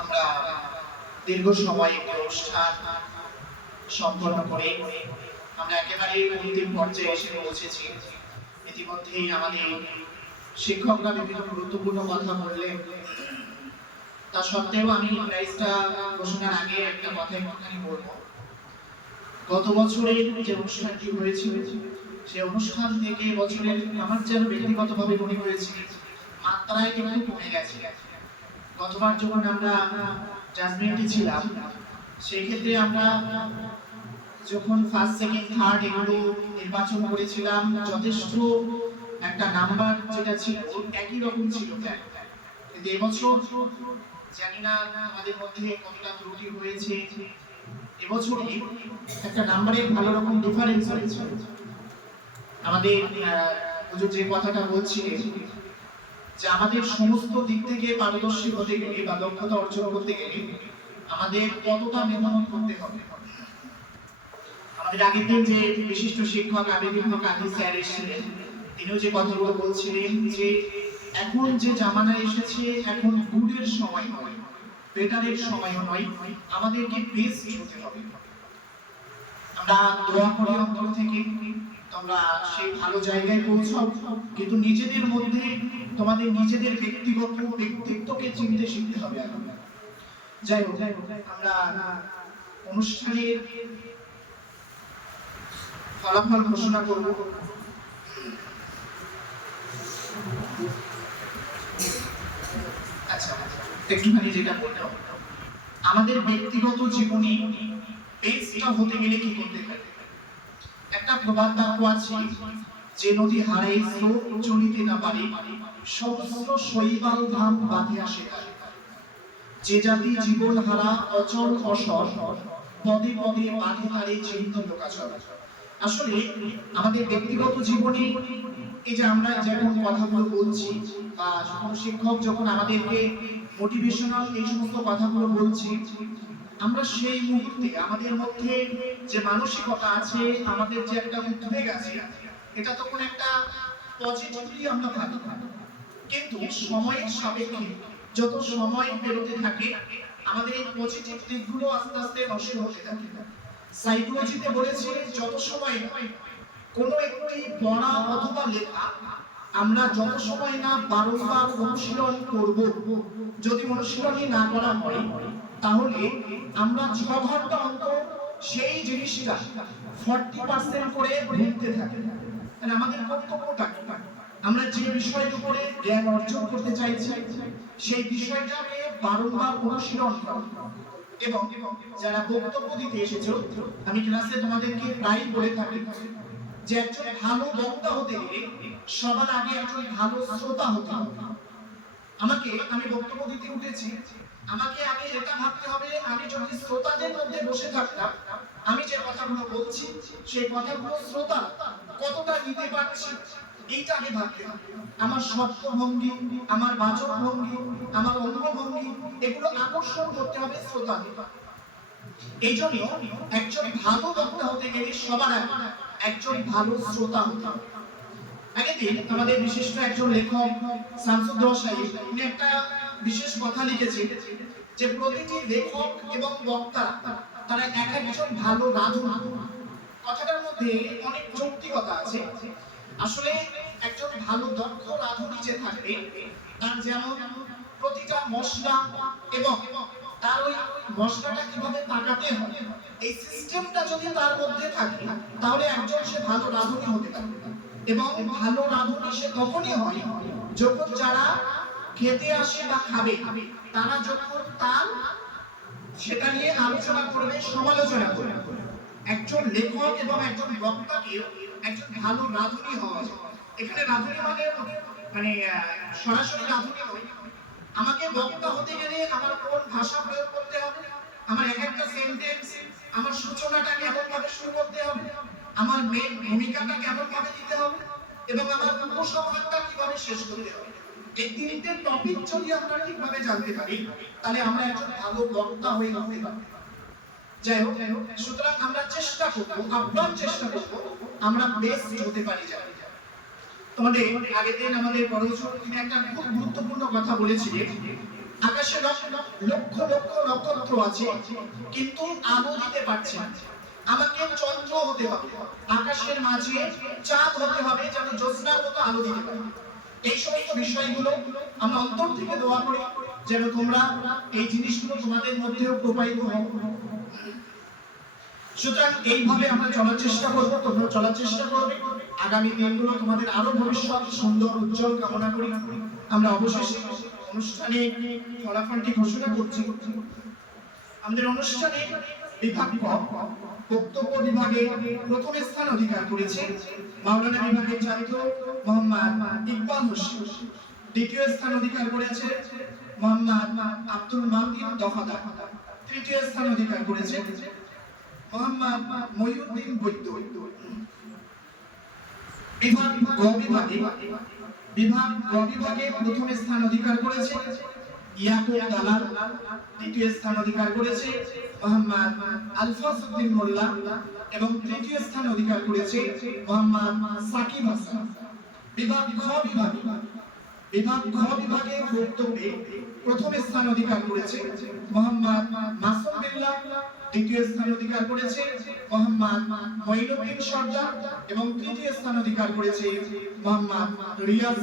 আমরা দীর্ঘ সময় একটি অনুষ্ঠান সম্পন্ন করে আমরা একেবারে অন্তিম পর্যায়ে এসে পৌঁছেছি। ইতিমধ্যেই আমাদের শিক্ষকরা বিভিন্ন গুরুত্বপূর্ণ কথা বললেন। তা সত্ত্বেও আমি প্রাইজটা ঘোষণার আগে একটা কথা একটুখানি বলব। গত বছরের যে অনুষ্ঠানটি হয়েছিল সেই অনুষ্ঠান থেকে বছরের আমার যেন ব্যক্তিগতভাবে মনে হয়েছে, মাত্রায় কিন্তু কমে গেছে। গতবার যখন আমরা জাজমেন্টে ছিলাম সেই ক্ষেত্রে আমরা যখন ফার্স্ট সেকেন্ড থার্ড এগুলো নির্বাচন করেছিলাম, যথেষ্ট একটা নাম্বার যেটা ছিল, একই রকম ছিল কিন্তু এবছর জানি না আমাদের মধ্যে কতটা ত্রুটি হয়েছে। এবছরই একটা নাম্বারের ভালো রকম ডিফারেন্স হয়েছে। আমাদের হুজুর যে কথাটা বলছিলেন, যে আমাদের সমস্ত দিক থেকে পারদর্শী হতে গেলে বা দক্ষতা অর্জন করতে গেলে আমাদের কতটা মেহনত করতে হবে? আমাদের আগের দিন যে বিশিষ্ট শিক্ষক আবেদন আদি স্যার এসেছিলেন, তিনিও যে কথাগুলো বলছিলেন যে এখন যে জামানা এসেছে, এখন গুডের সময় নয়, বেটারের সময় নয়, আমাদেরকে বেস্ট হতে হবে। আমরা দোয়া করি অন্তর থেকে। তোমরা সেই ভালো জায়গায় পৌঁছাও। কিন্তু নিজেদের মধ্যে তোমাদের নিজেদের ব্যক্তিগত ব্যক্তিত্বকে চিনতে শিখতে হবে যাই হোক, আমরা অনুষ্ঠানের ফলাফল ঘোষণা করব। আচ্ছা একটুখানি যেটা বললাম আমাদের ব্যক্তিগত জীবনে বেস্টটা হতে গেলে কি করতে হবে? একটা প্রবাদ বাক্য আছে। যে নদী হারাই স্রোত চলিতে না পারে, সমস্ত শৈবাল ধাম বাঁধে আসে। যে জাতি জীবন হারা, অচল অসর পদে পদে বাঁধে তারে চিহ্ন লোকাচর আসলে আমাদের ব্যক্তিগত জীবনে এই যে আমরা যেমন কথাগুলো বলছি, বা যখন শিক্ষক যখন আমাদেরকে মোটিভেশনাল এই সমস্ত কথাগুলো বলছি আমরা সেই মুহূর্তে, আমাদের মধ্যে যে মানসিকতা আছে, আমাদের যে একটা উদ্বেগ আছে, এটা তখন একটা পজিটিভলি আমরা ভাবি। কিন্তু সময়ের সাপেক্ষে যত সময় পেরোতে থাকে, আমাদের এই পজিটিভ দিকগুলো আস্তে আস্তে নষ্ট হতে থাকে। সাইকোলজিতে বলেছে, যত সময় কোনো একটি পড়া অথবা লেখা আমরা যত সময় না বারংবার অনুশীলন করব, যদি অনুশীলনই না করা হয়, তাহলে আমরা ছ ঘণ্টা অন্তর সেই জিনিসটা ফর্টি পার্সেন্ট করে ভুলতে থাকি তাহলে আমাদের কর্তব্যটা? আমরা যে বিষয়ের উপরে জ্ঞান অর্জন করতে চাইছি, সেই বিষয়টাকে বারংবার অনুশীলন করা এবং যারা বক্তব্য দিতে এসেছ, আমি ক্লাসে তোমাদেরকে প্রায় বলে থাকি যে একজন ভালো বক্তা হতে গেলে সবার আগে একজন ভালো শ্রোতা হতে হবে। আমাকে আমি বক্তব্য দিতে উঠেছি। আমাকে আগে এটা ভাবতে হবে আমি যদি শ্রোতাদের মধ্যে বসে থাকতাম, আমি যে কথাগুলো বলছি, সেই কথাগুলো শ্রোতা কতটা নিতে পারছি, এইটা আগে ভাবতে হবে। আমার শব্দ ভঙ্গি আমার বাচক ভঙ্গি আমার অঙ্গভঙ্গি, এগুলো আকর্ষণ করতে হবে শ্রোতাদের এই জন্য একজন ভালো বক্তা হতে গেলে সবার একজন ভালো শ্রোতা হতে হবে। আগের আমাদের বিশিষ্ট একজন লেখক শামসুদ্দৌলা সাহেব, উনি একটা বিশেষ কথা লিখেছেন যে প্রতিটি লেখক এবং বক্তা তারা এক একজন ভালো রাঁধুনি কথাটার মধ্যে অনেক যৌক্তিকতা আছে। আসলে একজন ভালো দক্ষ রাঁধুনি যে থাকবে, তার যেমন প্রতিটা মশলা এবং তার ওই মশলাটা কীভাবে পাকাতে হয়, এই সিস্টেমটা যদি তার মধ্যে থাকে, তাহলে একজন সে ভালো রাঁধুনি হতে পারবে। এবং ভালো রাঁধুনি সে তখনই হয়, যখন যারা খেতে আসে বা খাবে, তারা যখন তার সেটা নিয়ে আলোচনা করবে, সমালোচনা করবে। একজন লেখক এবং একজন বক্তাকে একজন ভালো রাঁধুনি হওয়া এখানে রাঁধুনি মানে মানে সরাসরি রাঁধুনি নয় আমাকে বক্তা হতে গেলে আমার কোন ভাষা প্রয়োগ করতে হবে? আমার এক একটা সেন্টেন্স আমার সূচনাটা কেমন ভাবে শুরু করতে হবে? আমার মেন ভূমিকাটা কেমন ভাবে দিতে হবে এবং আমার উপসংহারটা কীভাবে শেষ করতে হবে? এই তিনটে টপিক যদি আমরা ঠিকভাবে জানতে পারি, তাহলে আমরা একজন ভালো বক্তা হয়ে উঠতে পারব। যাই হোক, সুতরাং আমরা চেষ্টা চেষ্টা আমরা বেস্ট হতে পারি যাই তোমাদের আগের দিন আমাদের বড় তিনি একটা খুব গুরুত্বপূর্ণ কথা বলেছিলেন, আকাশে লক্ষ লক্ষ নক্ষত্র আছে, কিন্তু আলো দিতে পারছে না। আমাকে চন্দ্র হতে হবে, আকাশের মাঝে চাঁদ হতে হবে যেন জ্যোৎস্নার মতো আলো দিতে পারে। এই সমস্ত বিষয়গুলো আমরা অন্তর থেকে দোয়া করি যেন তোমরা এই জিনিসগুলো তোমাদের মধ্যেও প্রবাহিত হোক সুতরাং এইভাবে আমরা চলার চেষ্টা করব, তোমরা চলার চেষ্টা করবে। আগামী দিনগুলো তোমাদের আরও ভবিষ্যৎ সুন্দর, উজ্জ্বল কামনা করি। আমরা অবশেষে অনুষ্ঠানে ফলাফলটি ঘোষণা করছি। আমাদের অনুষ্ঠানে বিভাগ বক্তব্য বিভাগে প্রথম স্থান অধিকার করেছে মাওলানা বিভাগের ছাত্র মোহাম্মদ ইকবাল হোসেন। দ্বিতীয় স্থান অধিকার করেছে মোহাম্মদ আব্দুল মাহদিন দফাদার। তৃতীয় স্থান অধিকার করেছে মোহাম্মদ মহিউদ্দিন বৈদ্য। বিভাগ গ বিভাগে বিভাগ গ বিভাগে প্রথম স্থান অধিকার করেছে ইয়াকুব তৃতীয় স্থান অধিকার করেছে মোহাম্মদ সাকিব হাসান। প্রথম স্থান অধিকার করেছে মোহাম্মদ মাসুম বিল্লাহ দ্বিতীয় স্থান অধিকার করেছে মোহাম্মদ মঈনুদ্দিন সর্দার এবং তৃতীয় স্থান অধিকার করেছে মোহাম্মদ রিয়াজ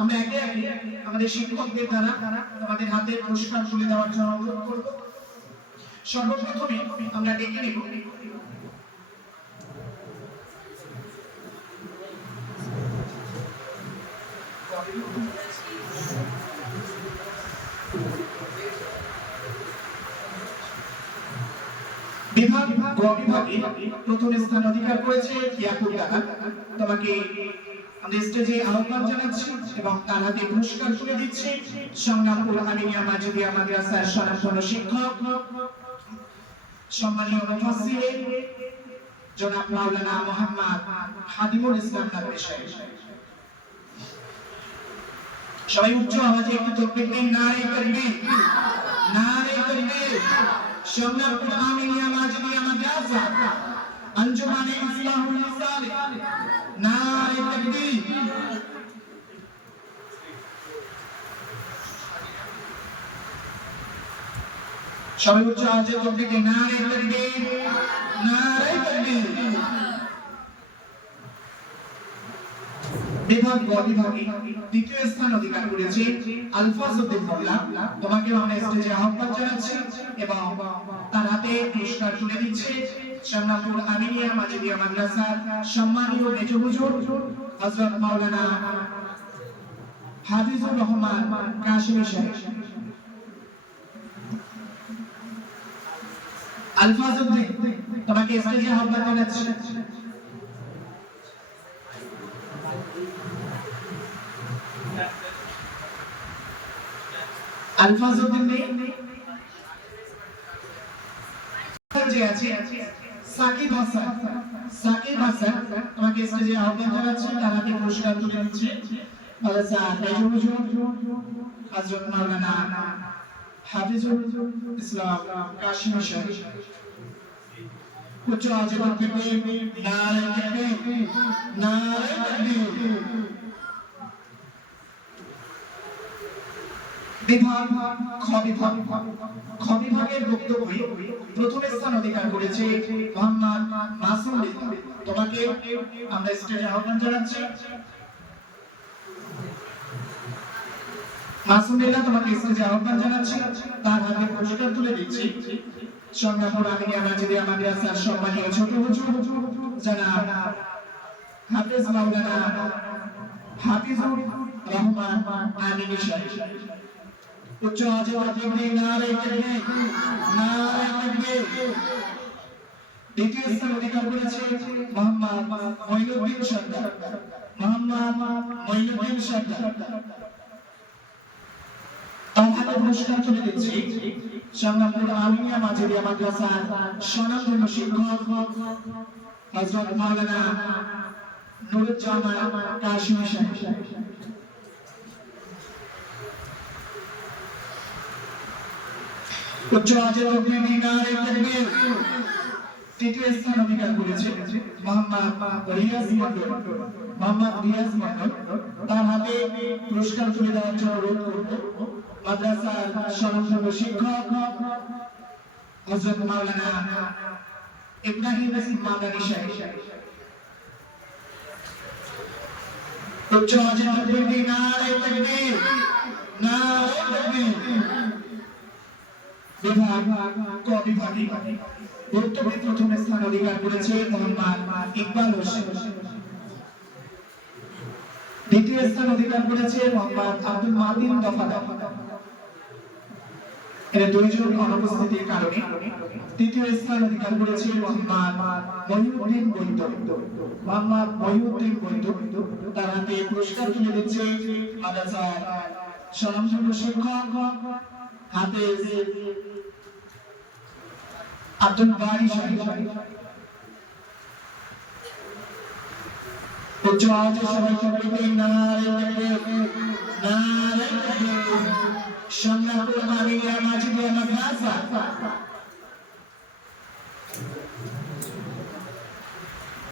আমরা একে একে আমাদের শিক্ষকদের দ্বারা আমাদের হাতে পুরস্কার তুলে দেওয়ার জন্য অনুরোধ করব। সর্বপ্রথমে আমরা নেব। বিভাগ গ বিভাগে প্রথম স্থান অধিকার করেছে ইয়াকুব দাদা। তোমাকে আমাদের স্টেজে আহ্বান জানাচ্ছি এবং তার হাতে পুরস্কার তুলে দিচ্ছে। সংগ্রামপুর আমিনিয়া মাজিদিয়া মাদ্রাসার সনাতন শিক্ষক। সম্মানীয় মুফাসসির, জনাব মাওলানা মোহাম্মদ হাদিমুল ইসলাম নাদবী সাহেব। সবাই উচ্চ আওয়াজে একটু তকবীর দিন নারে তাকবীর নারে তাকবীর। সংগ্রামপুর আমিনিয়া মাজিদিয়া মাদ্রাসা। আঞ্জুমানে ইসলাহুল ইসলাম সবাই উচ্চ বিভাগ বিভাগে দ্বিতীয় স্থান অধিকার করেছে আলফাজউদ্দিন মোল্লা। তোমাকে আমরা স্টেজে আহ্বান জানাচ্ছি। এবং তার হাতে পুরস্কার তুলে দিচ্ছে শামনাপুর আমিনিয়া মাজিদিয়া মাদ্রাসার সম্মানীয় মেজ হুজুর হযরত মাওলানা হাফিজুর রহমান কাশিমি সাহেব। আলফাজউদ্দিন তোমাকে স্টেজে আহ্বান জানাচ্ছি। আলফাজউদ্দিন নেই যে আছে। সাকিব হাসান। সাকিব হাসান তোমাকে স্টেজে আহ্বান জানাচ্ছি, তার হাতে পুরস্কার তুলে দিচ্ছে হযরত মাওলানা হাফিজুল ইসলাম কাশিমি সাহেব উচ্চ আওয়াজে তাকবীর নারে তাকবীর নারে তাকবীর বিভাগ খ বিভাগ খ বিভাগের বক্তব্যে প্রথম স্থান অধিকার করেছে মোহাম্মদ মাসুম তোমাকে আমরা স্টেজে আহ্বান জানাচ্ছি। মাসুম লিথা তোমাকে স্টেজে আহ্বান জানাচ্ছি। তার হাতে পুরস্কার তুলে দিচ্ছি। সংগ্রামপুর আমিনিয়া মাজিদিয়া মাদ্রাসার সম্মানীয় ছোট হুজুর, জনাব হাফেজ মাওলানা হাফিজুর রহমান আমিনী সাহেব। উচ্চ আওয়াজে তাকবীর নারে তাকবীর নারে তাকবীর দ্বিতীয় স্থান অধিকার করেছে মোহাম্মদ মঈনুদ্দিন সরকার মোহাম্মদ মঈনুদ্দিন সরকার তার হাতে পুরস্কার তুলে দিচ্ছি সংগ্রামপুর আমিয়া মাঝেরিয়া মাদ্রাসার স্বনামধন্য শিক্ষক হজরত মাওলানা নুরুজ্জামান কাশিম সাহেব উচ্চ আজের অগ্নি নারে তাকবীর তৃতীয় স্থান অধিকার করেছে মোহাম্মদ রিয়াজ মন্ডল মোহাম্মদ রিয়াজ মন্ডল তার হাতে পুরস্কার তুলে দেওয়ার জন্য অনুরোধ করব মাদ্রাসার স্বনামধন্য শিক্ষক হযরত মাওলানা ইব্রাহিম মাদানী সাহেব উচ্চ আজের অগ্নি নারে তাকবীর নারে তাকবীর বিভাগ ক বিভাগে গুরুত্বপূর্ণ প্রথম স্থান অধিকার করেছে মোহাম্মদ ইকবাল হোসেন। দ্বিতীয় স্থান অধিকার করেছে মোহাম্মদ আব্দুল মাতিন দফাদার। এরা দুইজন অনুপস্থিতির কারণে তৃতীয় স্থান অধিকার করেছে মোহাম্মদ মহিউদ্দিন বৈদ্য। মোহাম্মদ মহিউদ্দিন বৈদ্য তার হাতে পুরস্কার তুলে দিচ্ছে মাদ্রাসার স্বনামধন্য শিক্ষক হাফেজ আব্দুল বারি সাহেব উচ্চ আওয়াজে সবাই সকলকে নারে নারে